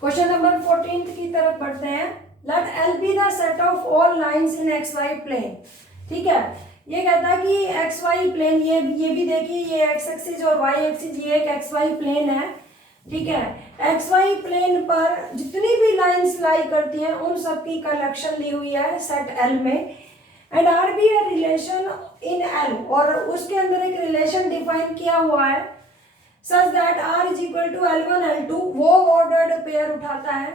Question number 14 की तरफ बढ़ते हैं। Let L be the set of all lines in X Y plane. ठीक है, ये कहता है कि एक्स वाई प्लेन, ये भी देखिए, ये एक्स एक्सिस और वाई एक्सिस, ये एक एक्स वाई प्लेन है। ठीक है, एक्स वाई प्लेन पर जितनी भी लाइंस लाई करती हैं उन सब की कलेक्शन ली हुई है सेट एल में। And R be a relation in L, और उसके अंदर एक रिलेशन डिफाइन किया हुआ है such that R is equal to L1 L2, वो ऑर्डर्ड पेयर उठाता है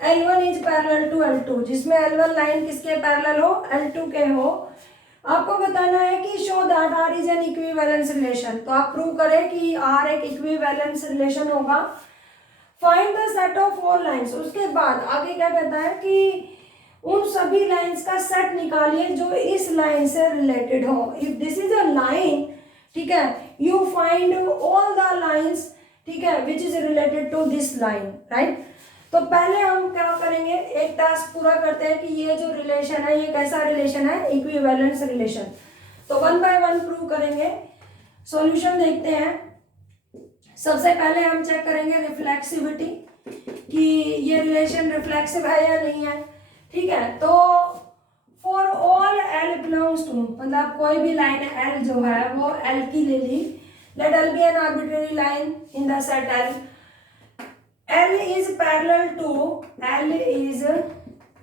L1 is parallel to L2, जिसमें L1 लाइन किसके पैरेलल हो, L2 के हो। आपको बताना है कि show that R is an equivalence relation, तो आप प्रूव करें कि आर एक इक्विवेलेंस रिलेशन होगा। Find the set of all lines, उसके बाद आगे क्या कहता है कि उन सभी लाइंस का सेट निकालिए जो इस लाइन से रिलेटेड हो। If this is a line, ठीक है, you find all the lines, ठीक है, which is related to this line, right. तो पहले हम क्या करेंगे, एक टास्क पूरा करते हैं कि ये जो रिलेशन है ये कैसा रिलेशन है, इक्विवेलेंस रिलेशन। तो वन बाय वन प्रूव करेंगे। सॉल्यूशन देखते हैं। सबसे पहले हम चेक करेंगे रिफ्लेक्सिविटी, कि ये रिलेशन रिफ्लेक्सिव है या नहीं है। ठीक है, तो for all L belongs to, मतलब कोई भी लाइन एल जो है वो एल की ले ली। Let L be an arbitrary line in the set L. L is parallel to, L is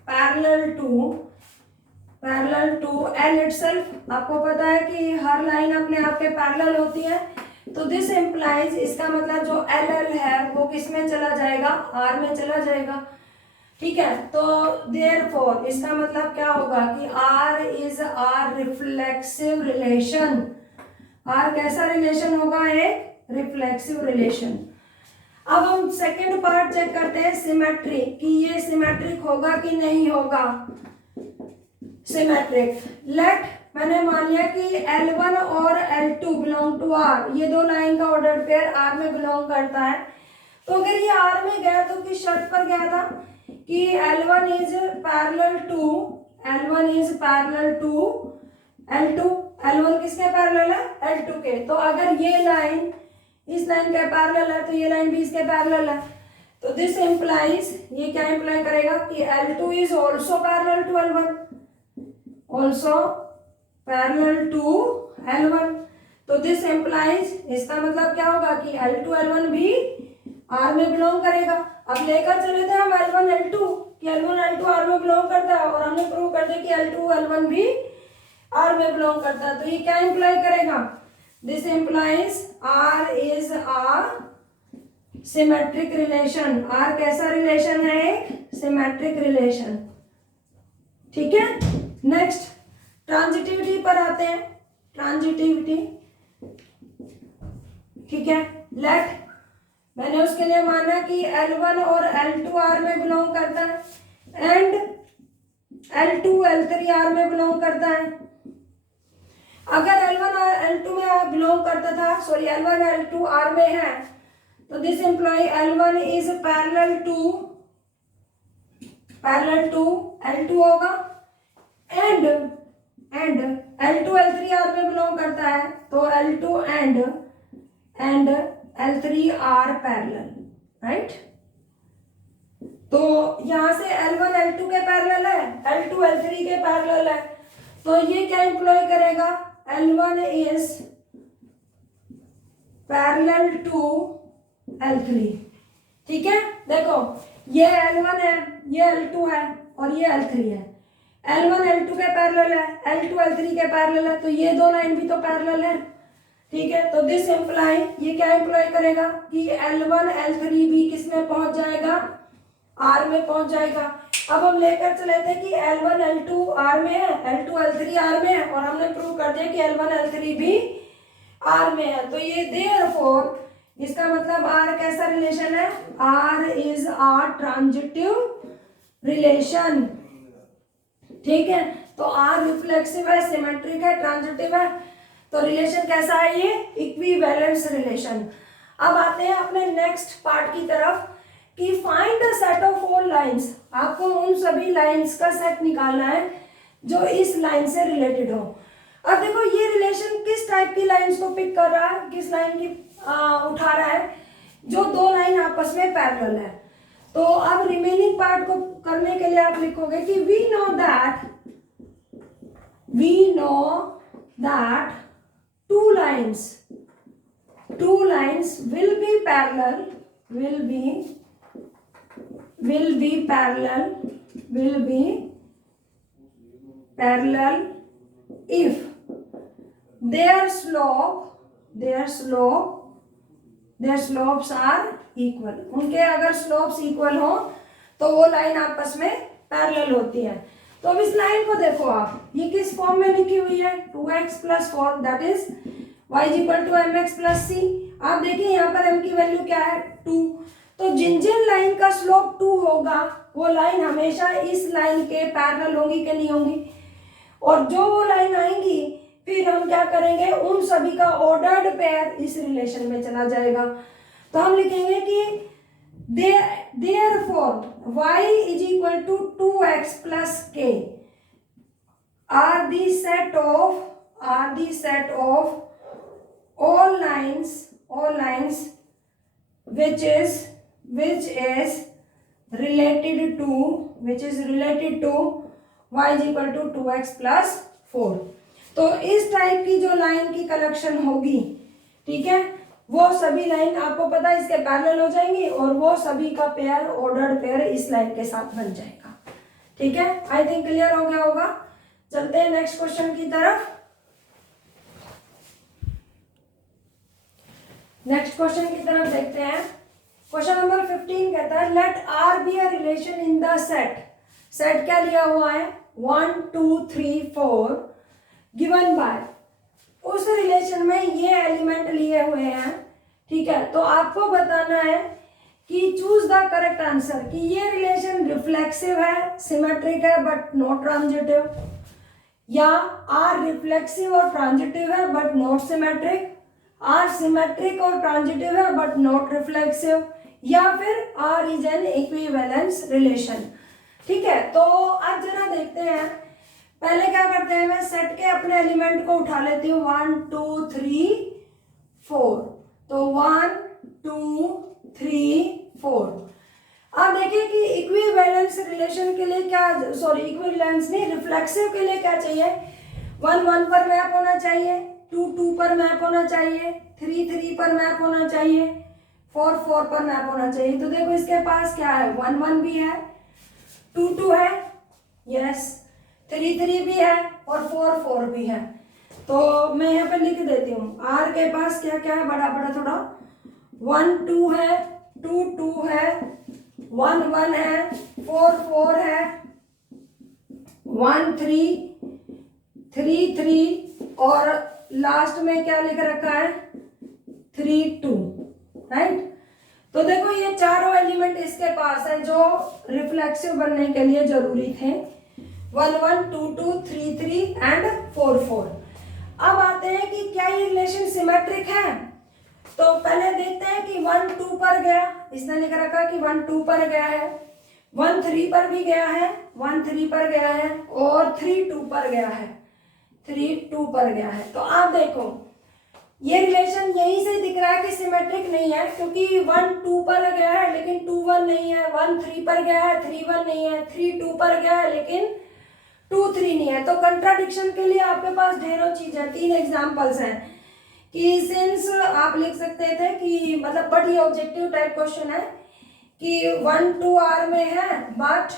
parallel to L itself. आपको पता है कि हर लाइन अपने आप के पैरेलल होती है, तो दिस इम्प्लाइज, इसका मतलब जो एल एल है वो किस में चला जाएगा, आर में चला जाएगा। ठीक है, तो देयरफॉर इसका मतलब क्या होगा कि R is R reflexive relation. R कैसा रिलेशन होगा, एक रिफ्लेक्सिव रिलेशन। अब हम सेकेंड पार्ट चेक करते हैं, सिमेट्रिक, कि ये सिमेट्रिक होगा कि नहीं होगा। सिमेट्रिक, लेट, मैंने मान लिया कि L1 और L2 बिलोंग टू R, ये दो लाइन का ऑर्डर पेयर R में बिलोंग करता है। तो अगर ये R में गया तो किस शर्त पर गया था कि L1 is parallel to L2, L1 किसके पैरेलल है, L2 के। तो अगर ये लाइन इस लाइन के पैरेलल है तो ये लाइन भी इसके पैरेलल है। तो दिस इंप्लाइज, ये क्या इंप्लाई करेगा कि L2 is also parallel to L1, also parallel to L1। तो दिस इंप्लाइज, इसका मतलब क्या होगा कि L2 L1 भी R में बिलोंग करेगा। अब लेकर चले थे हम L1 L2 कि L1 L2 R में बिलोंग करता है, और हमने प्रूव कर दिया कि L2 L1 भी R में बिलोंग करता है। तो ये क्या इंप्लाई करेगा, this implies R is a symmetric relation. R कैसा रिलेशन है, एक सिमेट्रिक रिलेशन। ठीक है, नेक्स्ट ट्रांजिटिविटी पर आते हैं। ट्रांजिटिविटी, ठीक है, लेट, मैंने उसके लिए माना कि L1 और L2 R में बिलोंग करता है एंड L2 L3 R में बिलोंग करता है। अगर L1 और L2 में बिलोंग करता था, सॉरी L1 L2 R में है, तो this imply L1 is parallel to L2 होगा, एंड L2 L3 R में बिलोंग करता है, तो L2 and L3 R parallel, right. तो यहां से L1 L2 के पैरेलल है, L2 L3 के पैरेलल है, तो ये क्या इंप्लॉय करेगा, L1 is parallel to L3। ठीक है, देखो ये L1 है, ये L2 है और ये L3 है। L1 L2 के पैरेलल है, L2 L3 के पैरेलल है, तो ये दो लाइन भी तो पैरेलल है। ठीक है, तो दिस एम्प्लाई, ये क्या एम्प्लॉय करेगा कि L1 L3 भी किस में पहुंच जाएगा, R में पहुंच जाएगा। अब हम लेकर चले थे कि L1 L2 R में है, L2 L3 R में है, और हमने प्रूव कर दिया कि L1 L3 भी R में है। तो ये देयरफॉर, इसका मतलब R कैसा रिलेशन है, R is a transitive relation. ठीक है, तो R रिफ्लेक्सिव है, सिमेट्रिक है, ट्रांजिटिव है, तो रिलेशन कैसा है, ये इक्विवेलेंस रिलेशन। अब आते हैं अपने नेक्स्ट पार्ट की तरफ कि find the set of all lines. आपको उन सभी लाइंस का सेट निकालना है जो इस लाइन से रिलेटेड हो। अब देखो ये रिलेशन किस टाइप की लाइंस को पिक कर रहा है, किस लाइन की उठा रहा है, जो दो लाइन आपस में पैरेलल है। तो अब रिमेनिंग पार्ट को करने के लिए आप लिखोगे कि we know that two lines will be parallel if their slopes are equal। उनके अगर स्लोप्स इक्वल हो तो वो लाइन आपस में पैरेलल होती है। तो अब इस लाइन को देखो आप, ये किस फॉर्म में लिखी हुई है, 2x + 4 that is y = mx + c। आप देखिए यहाँ पर m की वैल्यू क्या है, 2। तो जिन लाइन का स्लोप 2 होगा वो लाइन हमेशा इस लाइन के पैरेलल होंगी कि नहीं होंगी, और जो वो लाइन आएंगी फिर हम क्या करेंगे, उन सभी का ऑर्डर्ड पेयर इस रिलेशन में चला जाएगा। तो हम लिखेंगे कि therefore y = 2x + k are the set of all lines which is related to y = 2x + 4। तो इस टाइप की जो लाइन की कलेक्शन होगी, ठीक है, वो सभी लाइन आपको पता है इसके पैरेलल हो जाएंगी और वो सभी का पेयर, ऑर्डर्ड पेयर इस लाइन के साथ बन जाएगा। ठीक है, आई थिंक क्लियर हो गया होगा। चलते हैं नेक्स्ट क्वेश्चन की तरफ। देखते हैं। क्वेश्चन नंबर 15 कहता है let R be a relation in the set क्या लिया हुआ है, 1 2 3 4 गिवन बाय, उस रिलेशन में ये एलिमेंट लिए हुए हैं। ठीक है, तो आपको बताना है कि चूज द करेक्ट आंसर, कि ये रिलेशन रिफ्लेक्सिव है, सिमेट्रिक है बट नॉट ट्रांजिटिव, या आर रिफ्लेक्सिव और ट्रांजिटिव है but not symmetric, R symmetric और ट्रांजिटिव है बट नॉट रिफ्लेक्सिव, या फिर R is an equivalence relation. ठीक है, तो अब जरा देखते हैं। पहले क्या करते हैं, मैं सेट के अपने एलिमेंट को उठा लेती हूँ, 1 2 3 4। तो 1 2 3 4। अब देखिए कि इक्विवेलेंस रिलेशन के लिए क्या, इक्विवेलेंस नहीं, रिफ्लेक्सिव के लिए क्या चाहिए, 1 1 पर मैप होना चाहिए, 2 2 पर मैप होना चाहिए, 3 3 पर मैप होना चाहिए, 4 4 पर मैप होना चाहिए। तो देखो इसके पास क्या है, 1 1 भी है, 2 2 है, यस, 3 3 भी है और 4 4 भी है। तो मैं यहाँ पे लिख देती हूँ, आर के पास क्या क्या है, बड़ा बड़ा थोड़ा, 1 2 है, 2 2 है, 1 1 है, 4 4 है, 1 3 3 3 और लास्ट में क्या लिख रखा है, 3 2, राइट। तो देखो ये चारों एलिमेंट इसके पास है जो रिफ्लेक्सिव बनने के लिए जरूरी थे, 1 1 2 2 3 3 एंड 4 4। अब आते हैं कि क्या ये रिलेशन सिमेट्रिक है। तो पहले देखते हैं कि 1 2 पर गया, इसने लिख रखा कि 1 2 पर गया है, 1 3 पर भी गया है, 1 3 पर गया है और 3 2 पर गया है, 3 2 पर गया है। तो आप देखो ये रिलेशन यहीं से दिख रहा है कि सिमेट्रिक नहीं है, क्योंकि 1 2 पर गया है लेकिन 2 1 नहीं है, 1 3 पर गया है 3 1 नहीं है, 3 2 पर गया है लेकिन 2 3 नहीं है। तो कंट्राडिक्शन के लिए आपके पास ढेरों चीज है, 3 एग्जांपल्स हैं कि सिंस आप लिख सकते थे कि मतलब, बट ये ऑब्जेक्टिव टाइप क्वेश्चन है कि 1 2 आर में है बट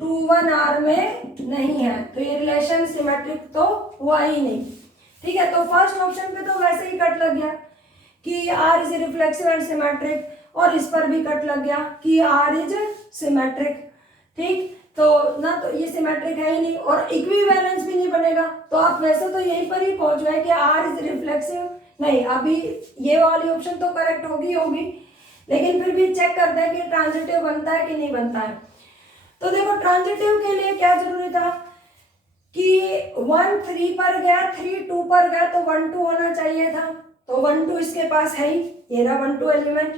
2 1 आर में नहीं है, तो ये रिलेशन सिमेट्रिक तो हुआ ही नहीं। ठीक है, तो फर्स्ट ऑप्शन पे तो वैसे ही कट लग गया कि R is reflexive and symmetric, और इस पर भी कट लग गया कि आर इज सिमेट्रिक। ठीक, तो ना तो ये सिमेट्रिक है ही नहीं और इक्विवेलेंस भी नहीं बनेगा। तो आप वैसे तो यहीं पर ही पहुंच गए कि आर इज रिफ्लेक्सिव नहीं, अभी ये वाली ऑप्शन तो करेक्ट होगी, लेकिन फिर भी चेक करते हैं कि ट्रांजिटिव बनता है कि नहीं बनता है। तो देखो ट्रांजिटिव के लिए क्या जरूरी था कि 1 3 पर गया, 3 2 पर गया, तो 1 2 होना चाहिए था। तो 1 2 इसके पास है ही, ये रहा 1 2 एलिमेंट,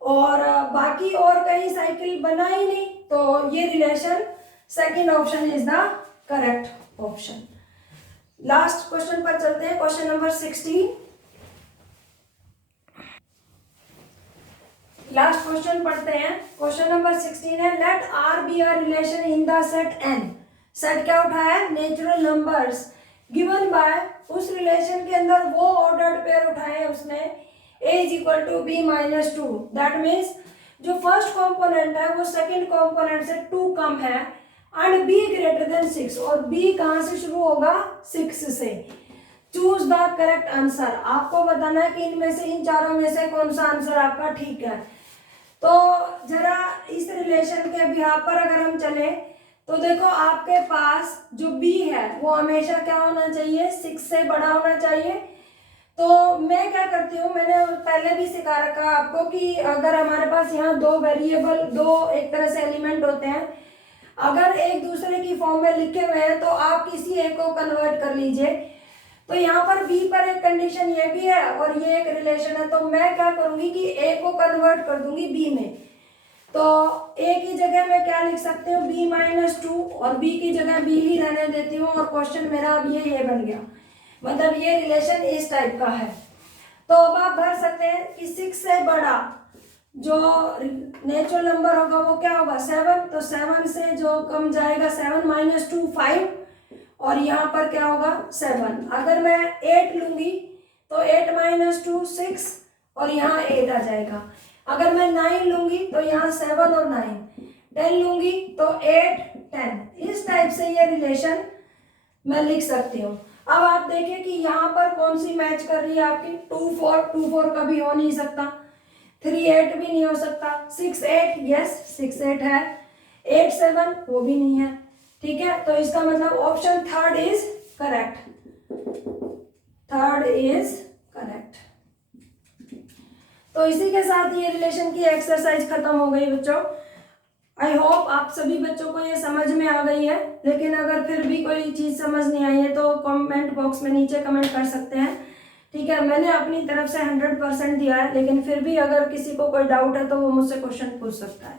और बाकी और कहीं साइकिल बना ही नहीं, तो ये relation second option is the correct option. Last question पर चलते हैं, क्वेश्चन नंबर 16। लास्ट क्वेश्चन पढ़ते हैं। क्वेश्चन नंबर 16 है, let R be a relation in the set N. Set क्या उठाया है? नेचुरल नंबर्स गिवन बाय, उस रिलेशन के अंदर वो ऑर्डर्ड पेयर उठाए हैं उसने, a is equal to B minus two. That means जो फर्स्ट कॉम्पोनेंट है वो सेकेंड कॉम्पोनेंट से 2 कम है एंड b ग्रेटर देन 6, और b कहाँ से शुरू होगा? 6 से। Choose the correct answer. आपको बताना है कि इनमें से, इन चारों में से कौन सा आंसर आपका ठीक है। तो जरा इस रिलेशन के बिहाफ पर अगर हम चले तो देखो, आपके पास जो b है वो हमेशा क्या होना चाहिए? 6 से बड़ा होना चाहिए। तो मैं क्या करती हूँ, मैंने पहले भी सिखा रखा आपको कि अगर हमारे पास यहाँ दो वेरिएबल, दो एक तरह से एलिमेंट होते हैं, अगर एक दूसरे की फॉर्म में लिखे हुए हैं तो आप किसी एक को कन्वर्ट कर लीजिए। तो यहाँ पर b पर एक कंडीशन ये भी है और ये एक रिलेशन है, तो मैं क्या करूँगी कि a को कन्वर्ट कर दूंगी b में। तो a की जगह मैं क्या लिख सकती हूँ? b माइनस टू, और b की जगह b ही रहने देती हूँ, और क्वेश्चन मेरा अब ये बन गया। मतलब ये रिलेशन इस टाइप का है। तो अब आप भर सकते हैं कि 6 से बड़ा जो नेचुरल नंबर होगा वो क्या होगा? 7। तो 7 से जो कम जाएगा, 7 माइनस टू 5, और यहाँ पर क्या होगा? 7। अगर मैं 8 लूंगी तो 8 माइनस टू 6, और यहाँ 8 आ जाएगा। अगर मैं 9 लूंगी तो यहाँ 7 और 9, 10 लूंगी तो 8 10। इस टाइप से ये रिलेशन मैं लिख सकती हूँ। अब आप देखिए कि यहाँ पर कौन सी मैच कर रही है आपकी? 2 4, 2 4 कभी हो नहीं सकता, 3 8 भी नहीं हो सकता, 6 8, यस 6 8 है, 8 7 वो भी नहीं है। ठीक है, तो इसका मतलब option third is correct. Third is correct. तो इसी के साथ ये रिलेशन की एक्सरसाइज खत्म हो गई बच्चों। आई होप आप सभी बच्चों को ये समझ में आ गई है, लेकिन अगर फिर भी कोई चीज़ समझ नहीं आई है तो कमेंट बॉक्स में नीचे कमेंट कर सकते हैं। ठीक है, मैंने अपनी तरफ से 100% दिया है, लेकिन फिर भी अगर किसी को कोई डाउट है तो वो मुझसे क्वेश्चन पूछ सकता है।